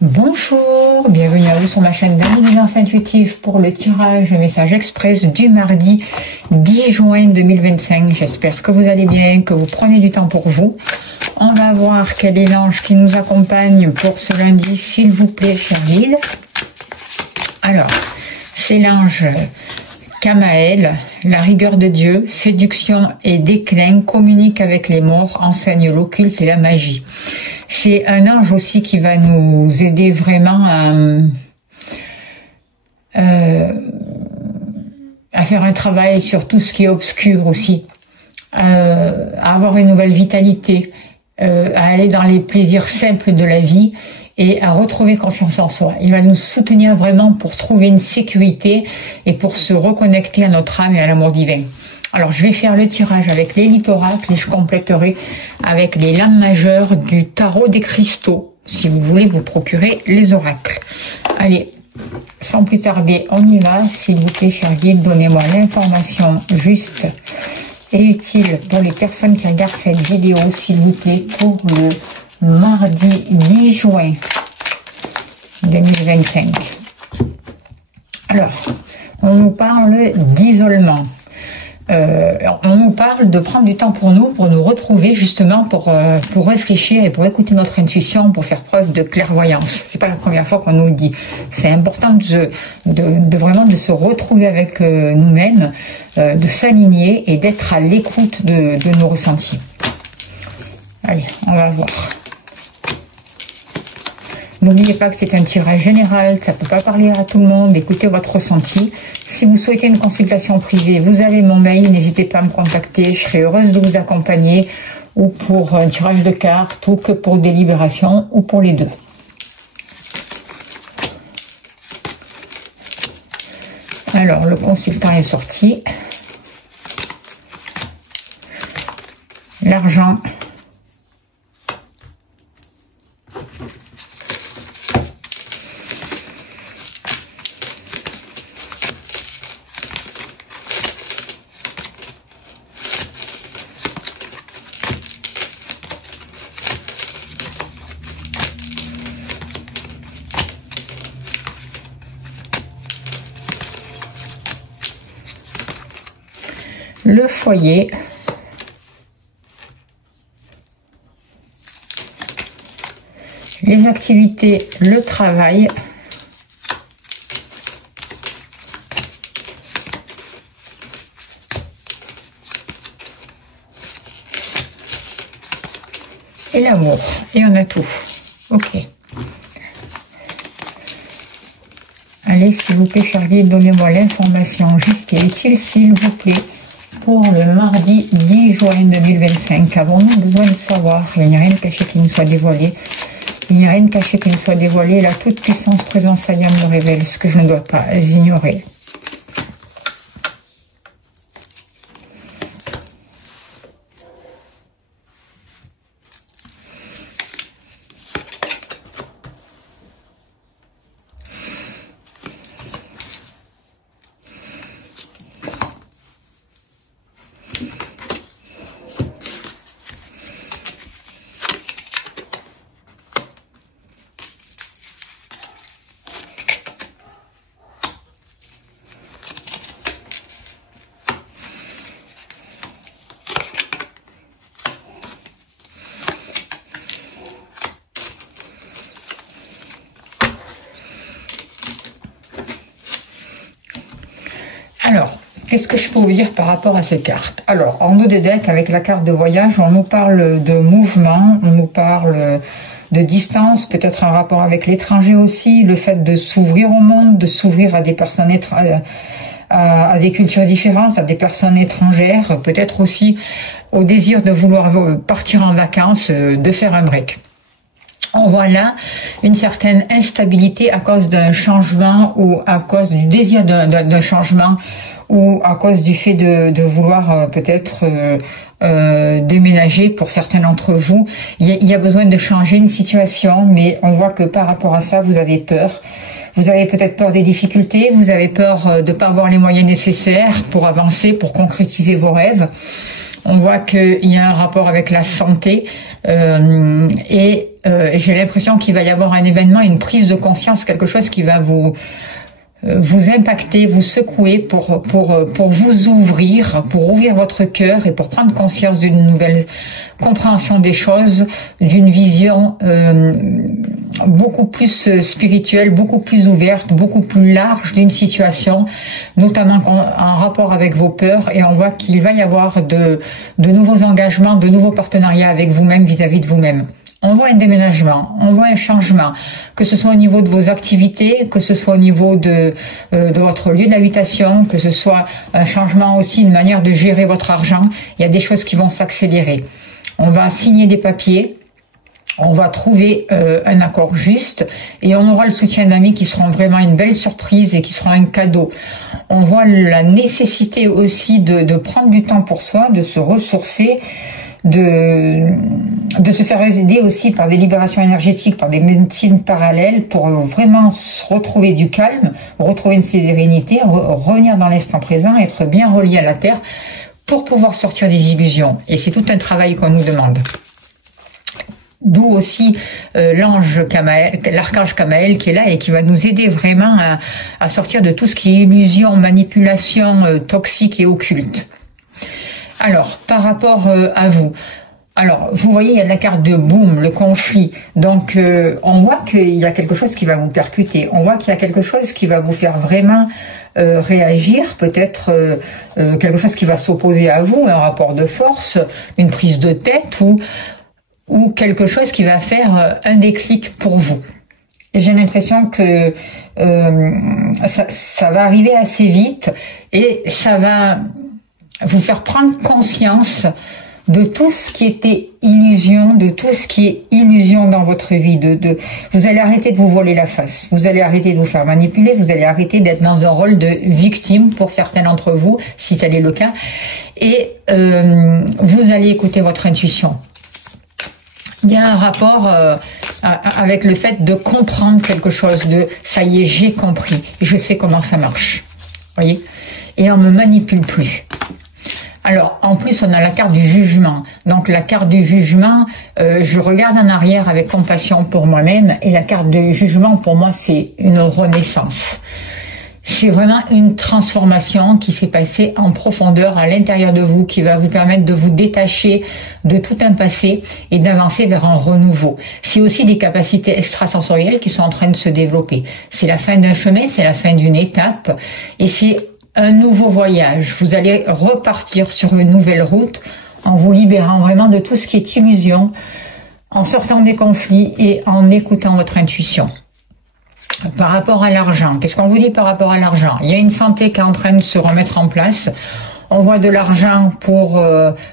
Bonjour, bienvenue à vous sur ma chaîne d'intelligence intuitive pour le tirage de message express du mardi 10 juin 2025. J'espère que vous allez bien, que vous prenez du temps pour vous. On va voir quel est l'ange qui nous accompagne pour ce lundi, s'il vous plaît, cher guide. Alors, c'est l'ange Kamaël, la rigueur de Dieu, séduction et déclin, communique avec les morts, enseigne l'occulte et la magie. C'est un ange aussi qui va nous aider vraiment à faire un travail sur tout ce qui est obscur aussi, à avoir une nouvelle vitalité, à aller dans les plaisirs simples de la vie et à retrouver confiance en soi. Il va nous soutenir vraiment pour trouver une sécurité et pour se reconnecter à notre âme et à l'amour divin. Alors, je vais faire le tirage avec l'élite oracle et je compléterai avec les lames majeures du tarot des cristaux, si vous voulez vous procurer les oracles. Allez, sans plus tarder, on y va. S'il vous plaît, cher guide, donnez-moi l'information juste et utile pour les personnes qui regardent cette vidéo, s'il vous plaît, pour le mardi 10 juin 2025. Alors, on nous parle d'isolement. On nous parle de prendre du temps pour nous retrouver justement, pour réfléchir et pour écouter notre intuition, pour faire preuve de clairvoyance. C'est pas la première fois qu'on nous le dit. C'est important de vraiment de se retrouver avec nous-mêmes, de s'aligner et d'être à l'écoute de nos ressentis. Allez, on va voir. N'oubliez pas que c'est un tirage général, que ça ne peut pas parler à tout le monde. Écoutez votre ressenti. Si vous souhaitez une consultation privée, vous avez mon mail. N'hésitez pas à me contacter. Je serai heureuse de vous accompagner, ou pour un tirage de cartes, ou que pour des libérations, ou pour les deux. Alors, le consultant est sorti. L'argent. Le foyer, les activités, le travail, et l'amour. Et on a tout. Ok. Allez, s'il vous plaît, cher guide, donnez-moi l'information juste et utile, s'il vous plaît, pour le mardi 10 juin 2025. Avons-nous besoin de savoir? Il n'y a rien de caché qui nous soit dévoilé. Il n'y a rien de caché qui nous soit dévoilé. La toute puissance présence Ayam me révèle ce que je ne dois pas ignorer. Alors, qu'est-ce que je peux vous dire par rapport à ces cartes? Alors, en haut des decks, avec la carte de voyage, on nous parle de mouvement, on nous parle de distance, peut-être un rapport avec l'étranger aussi, le fait de s'ouvrir au monde, de s'ouvrir à des personnes à des cultures différentes, à des personnes étrangères, peut-être aussi au désir de vouloir partir en vacances, de faire un break. On voit là une certaine instabilité à cause d'un changement ou à cause du désir d'un changement ou à cause du fait de vouloir peut-être déménager pour certains d'entre vous. Il y a besoin de changer une situation, mais on voit que par rapport à ça, vous avez peur. Vous avez peut-être peur des difficultés, vous avez peur de ne pas avoir les moyens nécessaires pour avancer, pour concrétiser vos rêves. On voit qu'il y a un rapport avec la santé et j'ai l'impression qu'il va y avoir un événement, une prise de conscience, quelque chose qui va vous impacter, vous secouer pour vous ouvrir, pour ouvrir votre cœur et pour prendre conscience d'une nouvelle compréhension des choses, d'une vision beaucoup plus spirituelle, beaucoup plus ouverte, beaucoup plus large d'une situation, notamment en rapport avec vos peurs. Et on voit qu'il va y avoir de nouveaux engagements, de nouveaux partenariats avec vous-même vis-à-vis de vous-même. On voit un déménagement, on voit un changement, que ce soit au niveau de vos activités, que ce soit au niveau de votre lieu d'habitation, que ce soit un changement aussi, une manière de gérer votre argent. Il y a des choses qui vont s'accélérer. On va signer des papiers, on va trouver un accord juste et on aura le soutien d'amis qui seront vraiment une belle surprise et qui seront un cadeau. On voit la nécessité aussi de prendre du temps pour soi, de se ressourcer, de se faire aider aussi par des libérations énergétiques, par des médecines parallèles pour vraiment retrouver du calme, retrouver une sérénité, revenir dans l'instant présent, être bien relié à la Terre pour pouvoir sortir des illusions. Et c'est tout un travail qu'on nous demande. D'où aussi l'ange Kamael, l'archange Kamael qui est là et qui va nous aider vraiment à sortir de tout ce qui est illusion, manipulation toxique et occulte. Alors, par rapport à vous, alors vous voyez, il y a la carte de boum, le conflit. Donc, on voit qu'il y a quelque chose qui va vous percuter. On voit qu'il y a quelque chose qui va vous faire vraiment réagir, peut-être quelque chose qui va s'opposer à vous, un rapport de force, une prise de tête ou quelque chose qui va faire un déclic pour vous. Et j'ai l'impression que ça va arriver assez vite et ça va vous faire prendre conscience de tout ce qui était illusion, de tout ce qui est illusion dans votre vie. Vous allez arrêter de vous voler la face, vous allez arrêter de vous faire manipuler, vous allez arrêter d'être dans un rôle de victime pour certains d'entre vous, si tel est le cas, et vous allez écouter votre intuition. Il y a un rapport avec le fait de comprendre quelque chose, ça y est, j'ai compris, je sais comment ça marche, voyez, et on me manipule plus. Alors, en plus, on a la carte du jugement. Donc, la carte du jugement, je regarde en arrière avec compassion pour moi-même. Et la carte du jugement, pour moi, c'est une renaissance. C'est vraiment une transformation qui s'est passée en profondeur à l'intérieur de vous, qui va vous permettre de vous détacher de tout un passé et d'avancer vers un renouveau. C'est aussi des capacités extrasensorielles qui sont en train de se développer. C'est la fin d'un chemin, c'est la fin d'une étape. Et c'est un nouveau voyage. Vous allez repartir sur une nouvelle route en vous libérant vraiment de tout ce qui est illusion, en sortant des conflits et en écoutant votre intuition. Par rapport à l'argent, qu'est-ce qu'on vous dit par rapport à l'argent? Il y a une santé qui est en train de se remettre en place. On voit de l'argent pour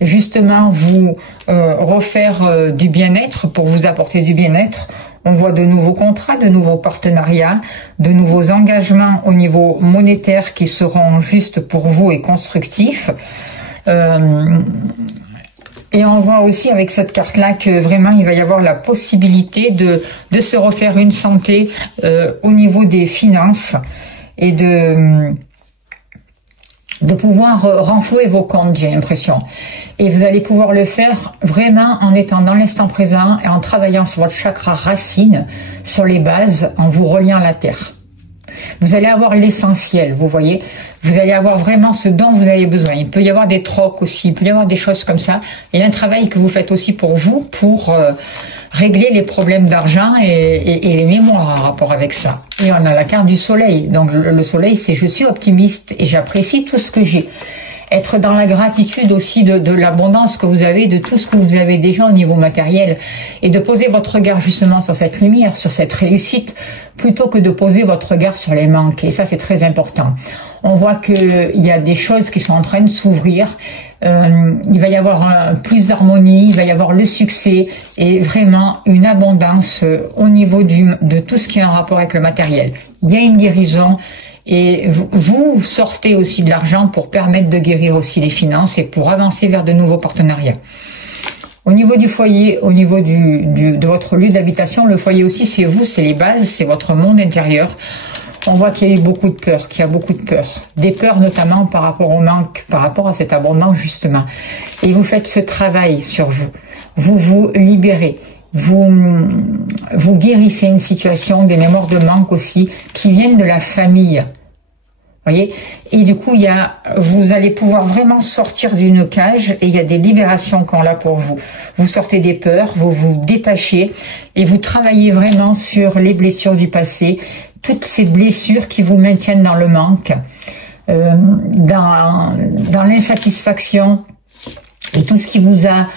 justement vous refaire du bien-être, pour vous apporter du bien-être. On voit de nouveaux contrats, de nouveaux partenariats, de nouveaux engagements au niveau monétaire qui seront justes pour vous et constructifs. Et on voit aussi avec cette carte-là que vraiment il va y avoir la possibilité de se refaire une santé au niveau des finances et de pouvoir renflouer vos comptes, j'ai l'impression. Et vous allez pouvoir le faire vraiment en étant dans l'instant présent et en travaillant sur votre chakra racine, sur les bases, en vous reliant à la terre. Vous allez avoir l'essentiel, vous voyez. Vous allez avoir vraiment ce dont vous avez besoin. Il peut y avoir des trocs aussi, il peut y avoir des choses comme ça. Il y a un travail que vous faites aussi pour vous, pour régler les problèmes d'argent et les mémoires en rapport avec ça. Et on a la carte du soleil. Donc le soleil, c'est je suis optimiste et j'apprécie tout ce que j'ai. Être dans la gratitude aussi de l'abondance que vous avez, de tout ce que vous avez déjà au niveau matériel, et de poser votre regard justement sur cette lumière, sur cette réussite, plutôt que de poser votre regard sur les manques. Et ça, c'est très important. On voit qu'il y a des choses qui sont en train de s'ouvrir. Il va y avoir plus d'harmonie, il va y avoir le succès et vraiment une abondance au niveau de tout ce qui est en rapport avec le matériel. Il y a une guérison. Et vous sortez aussi de l'argent pour permettre de guérir aussi les finances et pour avancer vers de nouveaux partenariats. Au niveau du foyer, au niveau de votre lieu d'habitation, le foyer aussi c'est vous, c'est les bases, c'est votre monde intérieur. On voit qu'il y a eu beaucoup de peur, qu'il y a beaucoup de peur. Des peurs notamment par rapport au manque, par rapport à cette abondance justement. Et vous faites ce travail sur vous. Vous vous libérez. Vous guérissez une situation, des mémoires de manque aussi, qui viennent de la famille. Voyez, et du coup, vous allez pouvoir vraiment sortir d'une cage et il y a des libérations qu'on a pour vous. Vous sortez des peurs, vous vous détachez et vous travaillez vraiment sur les blessures du passé, toutes ces blessures qui vous maintiennent dans le manque, dans l'insatisfaction et tout ce qui vous a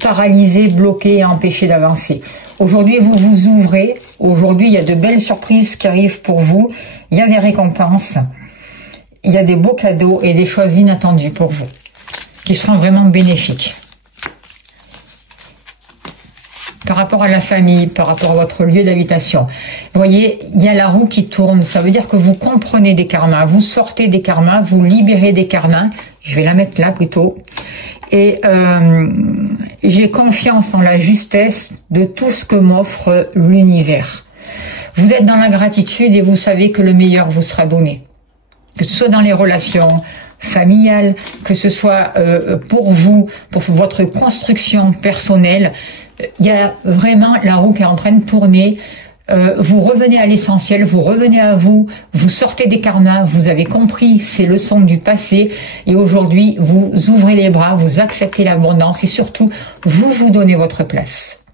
paralysé, bloqué et empêché d'avancer. Aujourd'hui, vous vous ouvrez. Aujourd'hui, il y a de belles surprises qui arrivent pour vous. Il y a des récompenses. Il y a des beaux cadeaux et des choses inattendues pour vous, qui seront vraiment bénéfiques. Par rapport à la famille, par rapport à votre lieu d'habitation. Vous voyez, il y a la roue qui tourne. Ça veut dire que vous comprenez des karmas, vous sortez des karmas, vous libérez des karmas. Je vais la mettre là plutôt. Et j'ai confiance en la justesse de tout ce que m'offre l'univers. Vous êtes dans la gratitude et vous savez que le meilleur vous sera donné. Que ce soit dans les relations familiales, que ce soit pour vous, pour votre construction personnelle, il y a vraiment la roue qui est en train de tourner. Vous revenez à l'essentiel, vous revenez à vous, vous sortez des karmas, vous avez compris ces leçons du passé et aujourd'hui vous ouvrez les bras, vous acceptez l'abondance et surtout vous donnez votre place.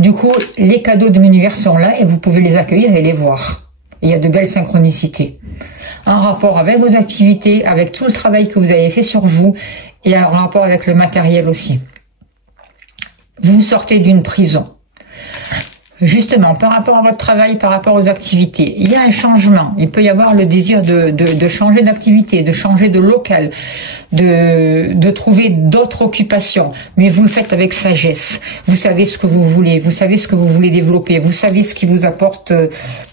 Du coup, les cadeaux de l'univers sont là et vous pouvez les accueillir et les voir. Il y a de belles synchronicités. En rapport avec vos activités, avec tout le travail que vous avez fait sur vous et en rapport avec le matériel aussi. Vous sortez d'une prison. Justement, par rapport à votre travail, par rapport aux activités, il y a un changement. Il peut y avoir le désir de changer d'activité, de changer de local, de trouver d'autres occupations. Mais vous le faites avec sagesse. Vous savez ce que vous voulez, vous savez ce que vous voulez développer, vous savez ce qui vous apporte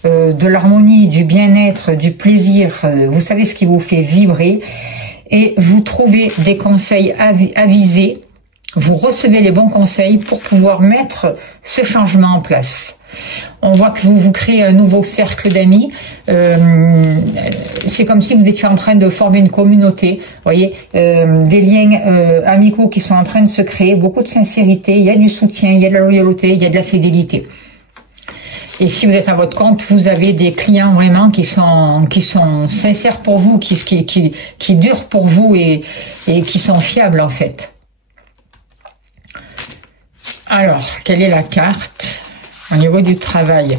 de l'harmonie, du bien-être, du plaisir. Vous savez ce qui vous fait vibrer. Et vous trouvez des conseils avisés. Vous recevez les bons conseils pour pouvoir mettre ce changement en place. On voit que vous créez un nouveau cercle d'amis. C'est comme si vous étiez en train de former une communauté. Vous voyez, des liens amicaux qui sont en train de se créer. Beaucoup de sincérité. Il y a du soutien, il y a de la loyauté, il y a de la fidélité. Et si vous êtes à votre compte, vous avez des clients vraiment qui sont sincères pour vous, qui durent pour vous et qui sont fiables en fait. Alors, quelle est la carte au niveau du travail?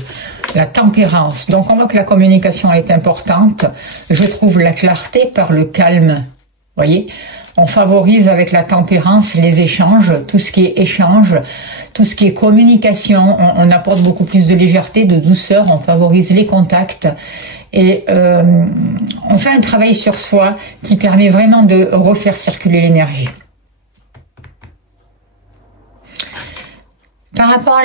La tempérance. Donc, on voit que la communication est importante. Je trouve la clarté par le calme. Vous voyez, on favorise avec la tempérance les échanges, tout ce qui est échange, tout ce qui est communication. On apporte beaucoup plus de légèreté, de douceur. On favorise les contacts. Et on fait un travail sur soi qui permet vraiment de refaire circuler l'énergie. Par rapport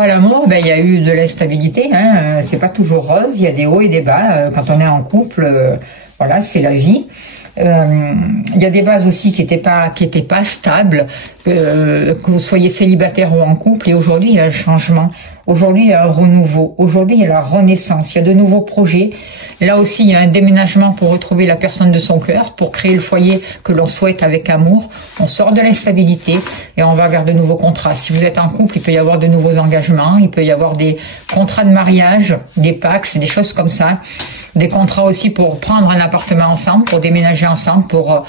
à l'amour, ben, il y a eu de l'instabilité, hein, c'est pas toujours rose, il y a des hauts et des bas, quand on est en couple, voilà, c'est la vie. Il y a des bases aussi qui étaient pas stables, que vous soyez célibataire ou en couple, et aujourd'hui il y a un changement, aujourd'hui il y a un renouveau, aujourd'hui il y a la renaissance, il y a de nouveaux projets. Là aussi il y a un déménagement pour retrouver la personne de son cœur, pour créer le foyer que l'on souhaite avec amour. On sort de l'instabilité et on va vers de nouveaux contrats. Si vous êtes en couple, il peut y avoir de nouveaux engagements, il peut y avoir des contrats de mariage, des pactes, des choses comme ça. Des contrats aussi pour prendre un appartement ensemble, pour déménager ensemble, pour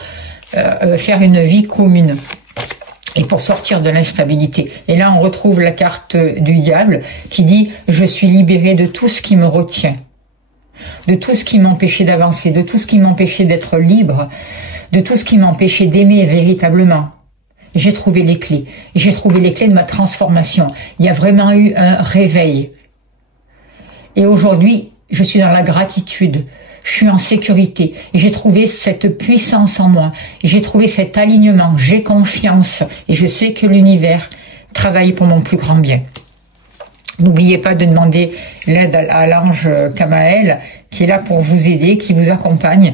faire une vie commune et pour sortir de l'instabilité. Et là, on retrouve la carte du diable qui dit « Je suis libéré de tout ce qui me retient, de tout ce qui m'empêchait d'avancer, de tout ce qui m'empêchait d'être libre, de tout ce qui m'empêchait d'aimer véritablement. J'ai trouvé les clés. J'ai trouvé les clés de ma transformation. Il y a vraiment eu un réveil. Et aujourd'hui, je suis dans la gratitude, je suis en sécurité, et j'ai trouvé cette puissance en moi, j'ai trouvé cet alignement, j'ai confiance, et je sais que l'univers travaille pour mon plus grand bien. N'oubliez pas de demander l'aide à l'ange Kamaël, qui est là pour vous aider, qui vous accompagne,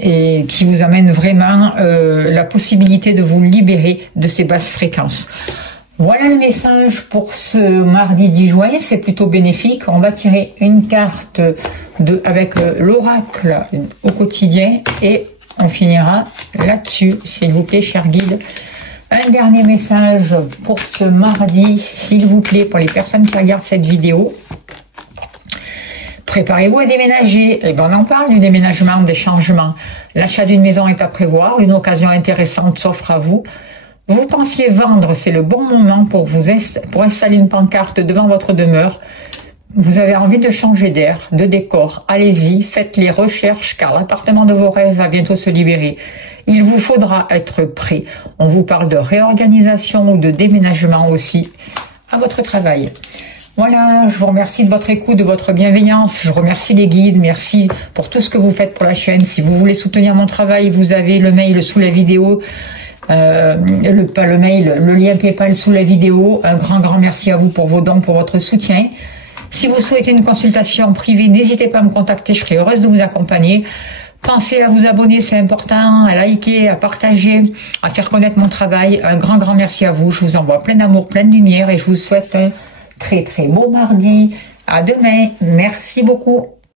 et qui vous amène vraiment la possibilité de vous libérer de ces basses fréquences. Voilà le message pour ce mardi 10 juin, c'est plutôt bénéfique. On va tirer une carte avec l'oracle au quotidien et on finira là-dessus, s'il vous plaît, cher guide. Un dernier message pour ce mardi, s'il vous plaît, pour les personnes qui regardent cette vidéo. Préparez-vous à déménager. Et ben on en parle du déménagement, des changements. L'achat d'une maison est à prévoir, une occasion intéressante s'offre à vous. Vous pensiez vendre, c'est le bon moment pour installer une pancarte devant votre demeure. Vous avez envie de changer d'air, de décor. Allez-y, faites les recherches car l'appartement de vos rêves va bientôt se libérer. Il vous faudra être prêt. On vous parle de réorganisation ou de déménagement aussi à votre travail. Voilà, je vous remercie de votre écoute, de votre bienveillance. Je remercie les guides, merci pour tout ce que vous faites pour la chaîne. Si vous voulez soutenir mon travail, vous avez le mail sous la vidéo. Pas le mail, le lien PayPal sous la vidéo. Un grand merci à vous pour vos dons, pour votre soutien. Si vous souhaitez une consultation privée, n'hésitez pas à me contacter, je serai heureuse de vous accompagner. Pensez à vous abonner, c'est important, à liker, à partager, à faire connaître mon travail. Un grand merci à vous. Je vous envoie plein d'amour, plein de lumière et je vous souhaite un très beau mardi. À demain. Merci beaucoup.